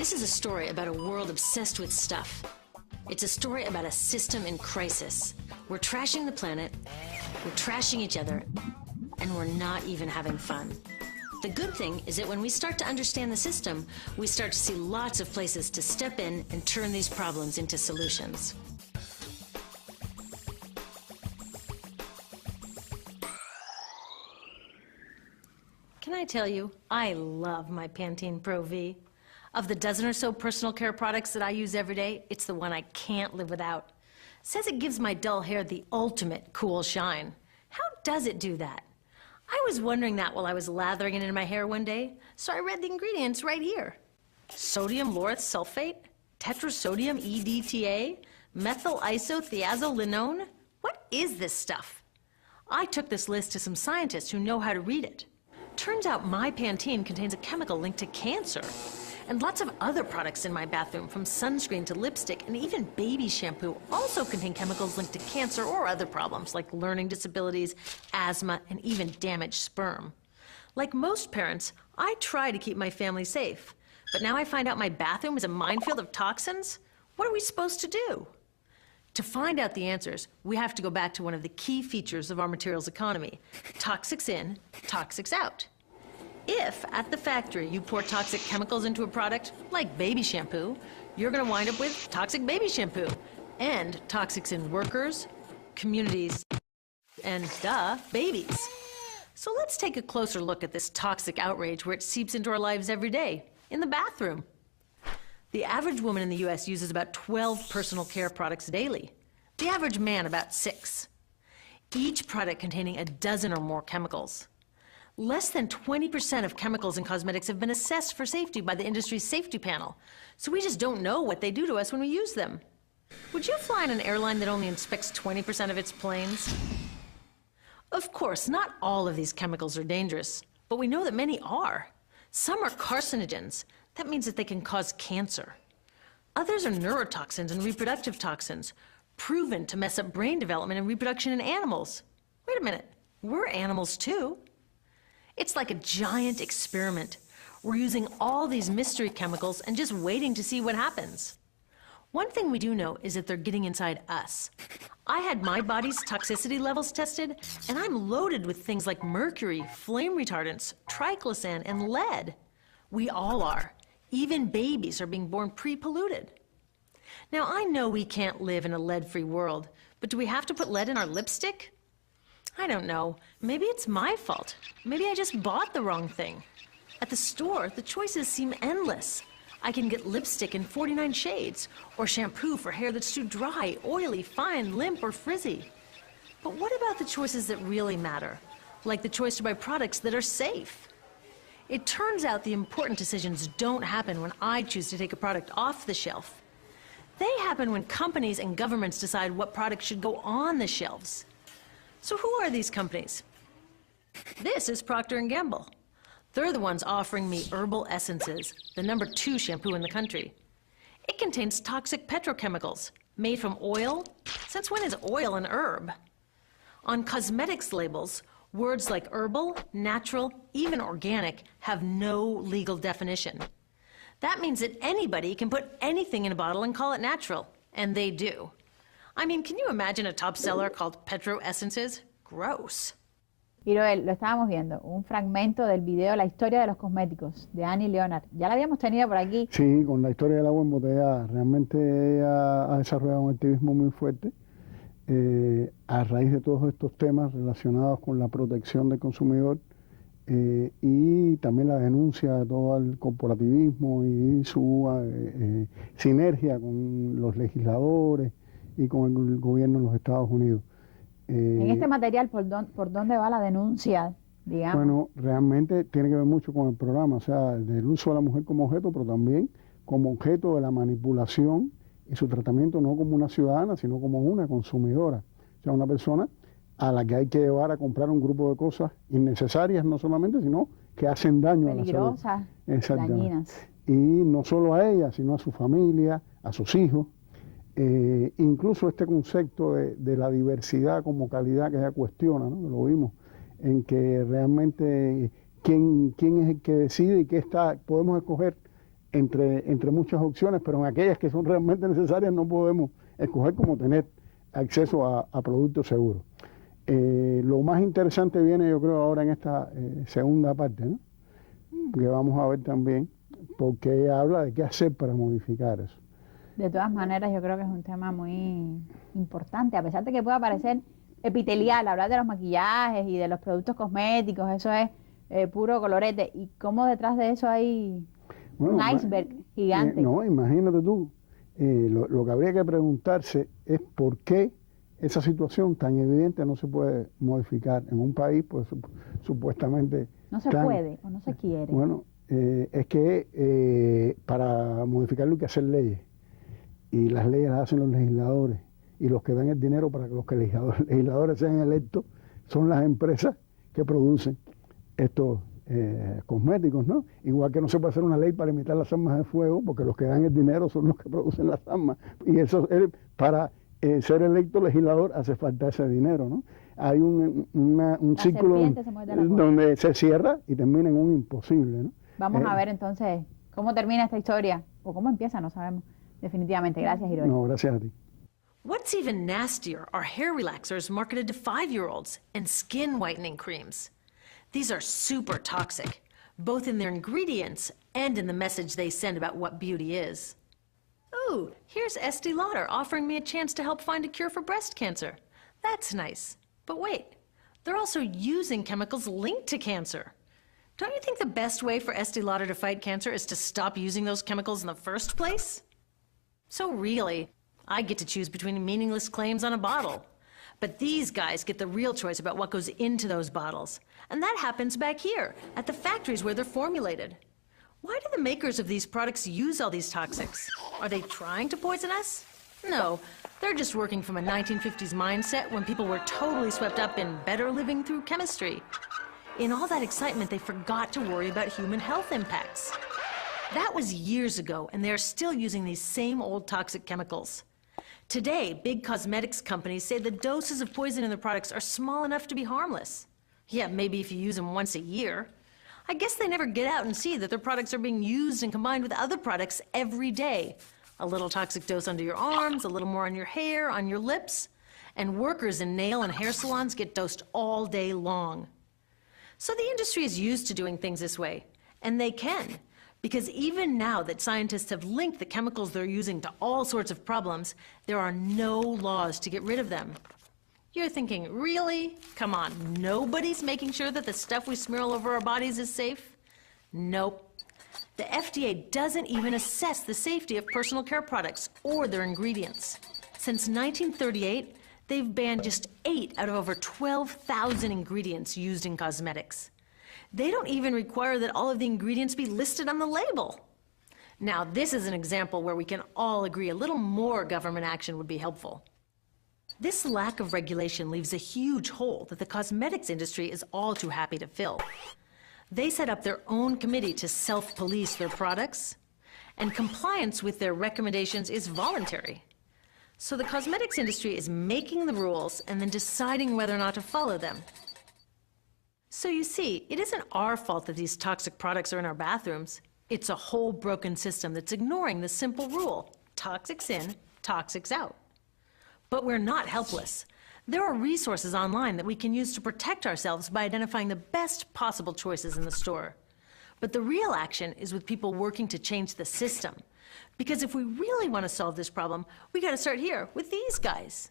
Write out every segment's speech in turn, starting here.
This is a story about a world obsessed with stuff. It's a story about a system in crisis. We're trashing the planet, we're trashing each other, and we're not even having fun. The good thing is that when we start to understand the system, we start to see lots of places to step in and turn these problems into solutions. Can I tell you, I love my Pantene Pro V. Of the dozen or so personal care products that I use every day, it's the one I can't live without. Says it gives my dull hair the ultimate cool shine. How does it do that? I was wondering that while I was lathering it in my hair one day, so I read the ingredients right here. Sodium lauryl sulfate, tetrasodium EDTA, methyl isothiazolinone. What is this stuff? I took this list to some scientists who know how to read it. Turns out my Pantene contains a chemical linked to cancer. And lots of other products in my bathroom, from sunscreen to lipstick and even baby shampoo, also contain chemicals linked to cancer or other problems like learning disabilities, asthma, and even damaged sperm. Like most parents, I try to keep my family safe. But now I find out my bathroom is a minefield of toxins? What are we supposed to do? To find out the answers, we have to go back to one of the key features of our materials economy: toxics in, toxics out. If, at the factory, you pour toxic chemicals into a product, like baby shampoo, you're going to wind up with toxic baby shampoo, and toxics in workers, communities, and, babies. So let's take a closer look at this toxic outrage where it seeps into our lives every day, in the bathroom. The average woman in the U.S. uses about 12 personal care products daily. The average man about 6. Each product containing a dozen or more chemicals. Less than 20% of chemicals in cosmetics have been assessed for safety by the industry's safety panel, so we just don't know what they do to us when we use them. Would you fly on an airline that only inspects 20% of its planes? Of course, not all of these chemicals are dangerous, but we know that many are. Some are carcinogens. That means that they can cause cancer. Others are neurotoxins and reproductive toxins, proven to mess up brain development and reproduction in animals. Wait a minute, we're animals too. It's like a giant experiment. We're using all these mystery chemicals and just waiting to see what happens. One thing we do know is that they're getting inside us. I had my body's toxicity levels tested, and I'm loaded with things like mercury, flame retardants, triclosan, and lead. We all are. Even babies are being born pre-polluted. Now, I know we can't live in a lead-free world, but do we have to put lead in our lipstick? I don't know. Maybe it's my fault. Maybe I just bought the wrong thing. At the store, the choices seem endless. I can get lipstick in 49 shades, or shampoo for hair that's too dry, oily, fine, limp, or frizzy. But what about the choices that really matter? Like the choice to buy products that are safe? It turns out the important decisions don't happen when I choose to take a product off the shelf. They happen when companies and governments decide what products should go on the shelves. So who are these companies? This is Procter & Gamble. They're the ones offering me Herbal Essences, the #2 shampoo in the country. It contains toxic petrochemicals made from oil. Since when is oil an herb? On cosmetics labels, words like herbal, natural, even organic have no legal definition. That means that anybody can put anything in a bottle and call it natural, and they do. I mean, can you imagine a top seller called Petro Essences? Gross. Y lo estábamos viendo, un fragmento del video La historia de los cosméticos, de Annie Leonard. Ya la habíamos tenido por aquí. Sí, con la historia del agua embotellada. Realmente ella ha desarrollado un activismo muy fuerte a raíz de todos estos temas relacionados con la protección del consumidor y también la denuncia de todo el corporativismo y su sinergia con los legisladores y con el gobierno de los Estados Unidos. En este material, ¿por dónde va la denuncia, digamos? Bueno, realmente tiene que ver mucho con el programa, o sea, del uso de la mujer como objeto, pero también como objeto de la manipulación y su tratamiento no como una ciudadana, sino como una consumidora. O sea, una persona a la que hay que llevar a comprar un grupo de cosas innecesarias, no solamente, sino que hacen daño a la salud. Peligrosas, dañinas. Y no solo a ella, sino a su familia, a sus hijos. Incluso este concepto de la diversidad como calidad que ella cuestiona, ¿no? Lo vimos, en que realmente quién es el que decide y qué podemos escoger entre muchas opciones, pero en aquellas que son realmente necesarias no podemos escoger como tener acceso a productos seguros. Lo más interesante viene, yo creo, ahora en esta segunda parte, ¿no? Que vamos a ver también, porque ella habla de qué hacer para modificar eso. De todas maneras, yo creo que es un tema muy importante, a pesar de que pueda parecer epitelial, hablar de los maquillajes y de los productos cosméticos, eso es puro colorete, y cómo detrás de eso hay un iceberg gigante. No, imagínate tú, lo que habría que preguntarse es por qué esa situación tan evidente no se puede modificar en un país, pues supuestamente... No se puede o no se quiere. Bueno, es que para modificarlo hay que hacer leyes, y las leyes las hacen los legisladores, y los que dan el dinero para que los legisladores sean electos son las empresas que producen estos cosméticos, ¿no? Igual que no se puede hacer una ley para limitar las armas de fuego, porque los que dan el dinero son los que producen las armas, y eso para ser electo legislador hace falta ese dinero, ¿no? Hay un círculo donde se cierra y termina en un imposible, ¿no? Vamos a ver entonces cómo termina esta historia, o cómo empieza, no sabemos. Definitivamente. Gracias, Hiroy. No, gracias a ti. What's even nastier are hair relaxers marketed to 5-year-olds and skin whitening creams. These are super toxic, both in their ingredients and in the message they send about what beauty is. Ooh, here's Estee Lauder offering me a chance to help find a cure for breast cancer. That's nice. But wait, they're also using chemicals linked to cancer. Don't you think the best way for Estee Lauder to fight cancer is to stop using those chemicals in the first place? So really, I get to choose between meaningless claims on a bottle. But these guys get the real choice about what goes into those bottles. And that happens back here, at the factories where they're formulated. Why do the makers of these products use all these toxics? Are they trying to poison us? No, they're just working from a 1950s mindset when people were totally swept up in better living through chemistry. In all that excitement, they forgot to worry about human health impacts. That was years ago, and they're still using these same old toxic chemicals. Today, big cosmetics companies say the doses of poison in their products are small enough to be harmless. Yeah, maybe if you use them once a year. I guess they never get out and see that their products are being used and combined with other products every day. A little toxic dose under your arms, a little more on your hair, on your lips. And workers in nail and hair salons get dosed all day long. So the industry is used to doing things this way, and they can. Because even now that scientists have linked the chemicals they're using to all sorts of problems, there are no laws to get rid of them. You're thinking, really? Come on, nobody's making sure that the stuff we smear all over our bodies is safe? Nope. The FDA doesn't even assess the safety of personal care products or their ingredients. Since 1938, they've banned just 8 out of over 12,000 ingredients used in cosmetics. They don't even require that all of the ingredients be listed on the label. Now, this is an example where we can all agree a little more government action would be helpful. This lack of regulation leaves a huge hole that the cosmetics industry is all too happy to fill. They set up their own committee to self-police their products, and compliance with their recommendations is voluntary. So the cosmetics industry is making the rules and then deciding whether or not to follow them. So you see, it isn't our fault that these toxic products are in our bathrooms. It's a whole broken system that's ignoring the simple rule: toxics in, toxics out. But we're not helpless. There are resources online that we can use to protect ourselves by identifying the best possible choices in the store. But the real action is with people working to change the system. Because if we really want to solve this problem, we got to start here with these guys.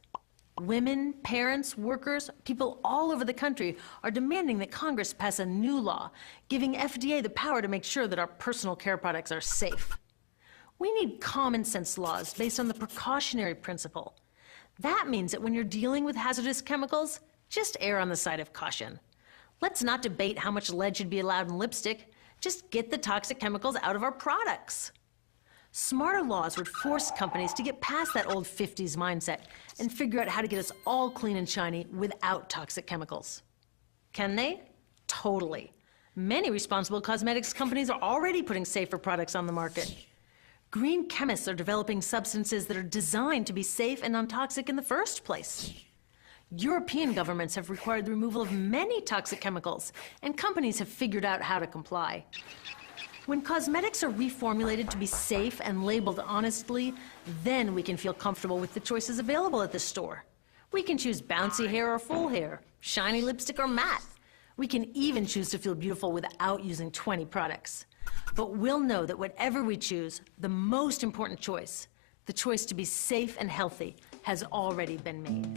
Women, parents, workers, people all over the country are demanding that Congress pass a new law, giving FDA the power to make sure that our personal care products are safe. We need common sense laws based on the precautionary principle. That means that when you're dealing with hazardous chemicals, just err on the side of caution. Let's not debate how much lead should be allowed in lipstick. Just get the toxic chemicals out of our products. Smarter laws would force companies to get past that old 50s mindset and figure out how to get us all clean and shiny without toxic chemicals. Can they? Totally. Many responsible cosmetics companies are already putting safer products on the market. Green chemists are developing substances that are designed to be safe and non-toxic in the first place. European governments have required the removal of many toxic chemicals, and companies have figured out how to comply. When cosmetics are reformulated to be safe and labeled honestly, then we can feel comfortable with the choices available at the store. We can choose bouncy hair or full hair, shiny lipstick or matte. We can even choose to feel beautiful without using 20 products. But we'll know that whatever we choose, the most important choice, the choice to be safe and healthy, has already been made.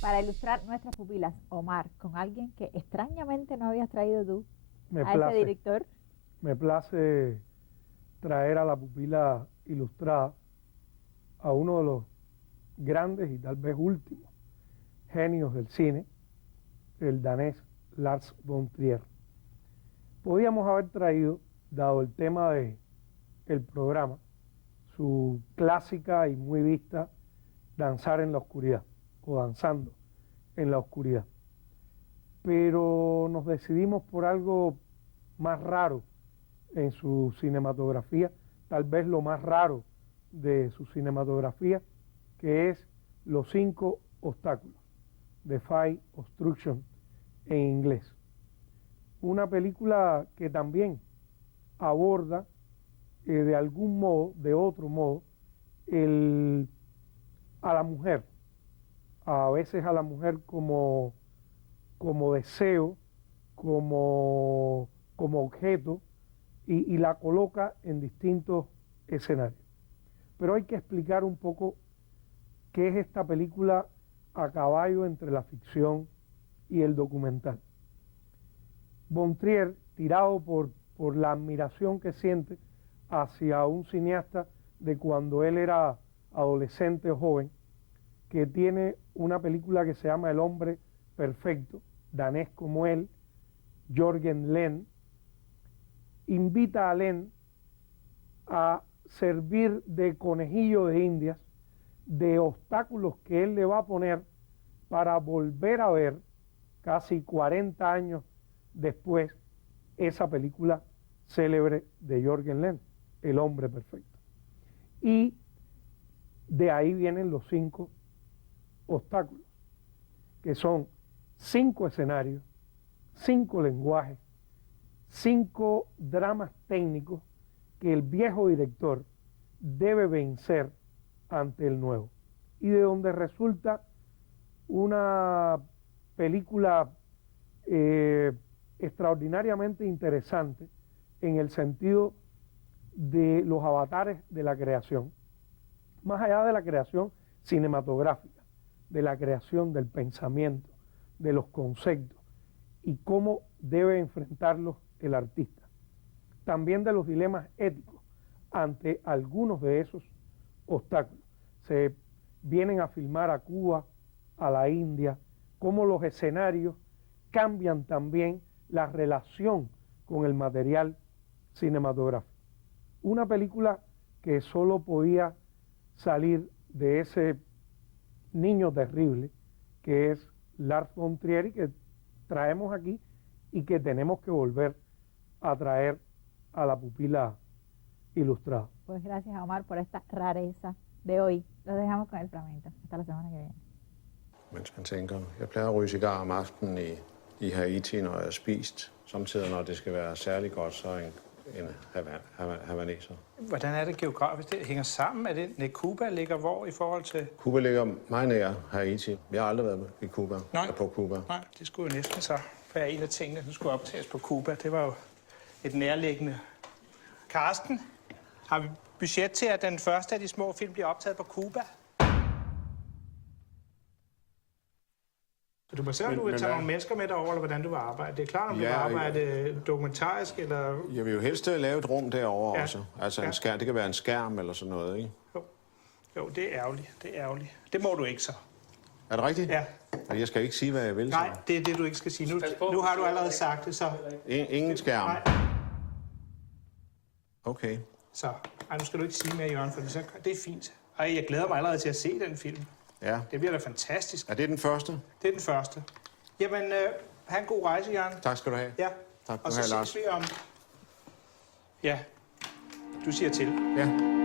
Para ilustrar nuestras pupilas, Omar, con alguien que extrañamente no habías traído tú, Me a place. ese director. Me place traer a la pupila ilustrada a uno de los grandes y tal vez últimos genios del cine, el danés Lars von Triers. Podíamos haber traído, dado el tema del programa, su clásica y muy vista Danzar en la oscuridad, o Danzando en la oscuridad. Pero nos decidimos por algo más raro en su cinematografía, tal vez lo más raro de su cinematografía, que es Los 5 obstáculos, The Five Obstructions en inglés. Una película que también aborda de algún modo, de otro modo, a la mujer, a veces a la mujer como deseo, como objeto, y la coloca en distintos escenarios. Pero hay que explicar un poco qué es esta película a caballo entre la ficción y el documental. Von Trier, tirado por la admiración que siente hacia un cineasta de cuando él era adolescente o joven, que tiene una película que se llama El hombre perfecto, danés como él, Jørgen Len, invita a Len a servir de conejillo de indias de obstáculos que él le va a poner para volver a ver, casi 40 años después, esa película célebre de Jørgen Len, El hombre perfecto. Y de ahí vienen los 5 obstáculos, que son 5 escenarios, 5 lenguajes, 5 dramas técnicos que el viejo director debe vencer ante el nuevo, y de donde resulta una película extraordinariamente interesante en el sentido de los avatares de la creación, más allá de la creación cinematográfica, de la creación del pensamiento, de los conceptos, y cómo debe enfrentarlos el artista. También de los dilemas éticos ante algunos de esos obstáculos. Se vienen a filmar a Cuba, a la India, cómo los escenarios cambian también la relación con el material cinematográfico. Una película que solo podía salir de ese niño terrible que es Lars von Trier, y que traemos aquí y que tenemos que volver a traer a la pupila ilustrada. Pues gracias, Omar, por esta rareza de hoy. Los dejamos con el fragmento. Hasta la semana que viene. Mens man tænker, jeg plejer at ryge cigar om aftenen i Haiti, når jeg har spist. Samtidig, når det skal være særlig godt, så en havaneser. Hvordan er det geografisk? Det hænger sammen? Er det Cuba ligger hvor i forhold til? Cuba ligger meget nær Haiti. Jeg har aldrig været i Cuba. Nej. På Cuba. Nej, det skulle jo næsten så være en af tingene, som skulle optages på Cuba. Det var jo et nærliggende. Karsten, har vi budget til, at den første af de små film bliver optaget på Cuba? Så du må selv tage nogle mennesker med derover, eller hvordan du vil arbejde. Det er klart, om du vil arbejde dokumentarisk, eller... Jeg vil jo helst lave et rum derovre også. Altså Ja. en skærm, det kan være en skærm eller sådan noget, ikke? Jo, det er ærgerligt. Det er ærgerligt. Det må du ikke så. Er det rigtigt? Ja. Jeg skal ikke sige, hvad jeg vil. Nej, det er det, du ikke skal sige. Nu har du allerede sagt det, så... Ingen skærm. Nej. Okay. Så, nu skal du ikke sige mere, Jørgen, for det er fint. Ej, jeg glæder mig allerede til at se den film. Ja. Det bliver da fantastisk. Er det den første? Det er den første. Jamen, have en god rejse, Jørgen. Tak skal du have. Ja. Tak Og skal så du have, ses Lars. vi om... Ja, du siger til. Ja.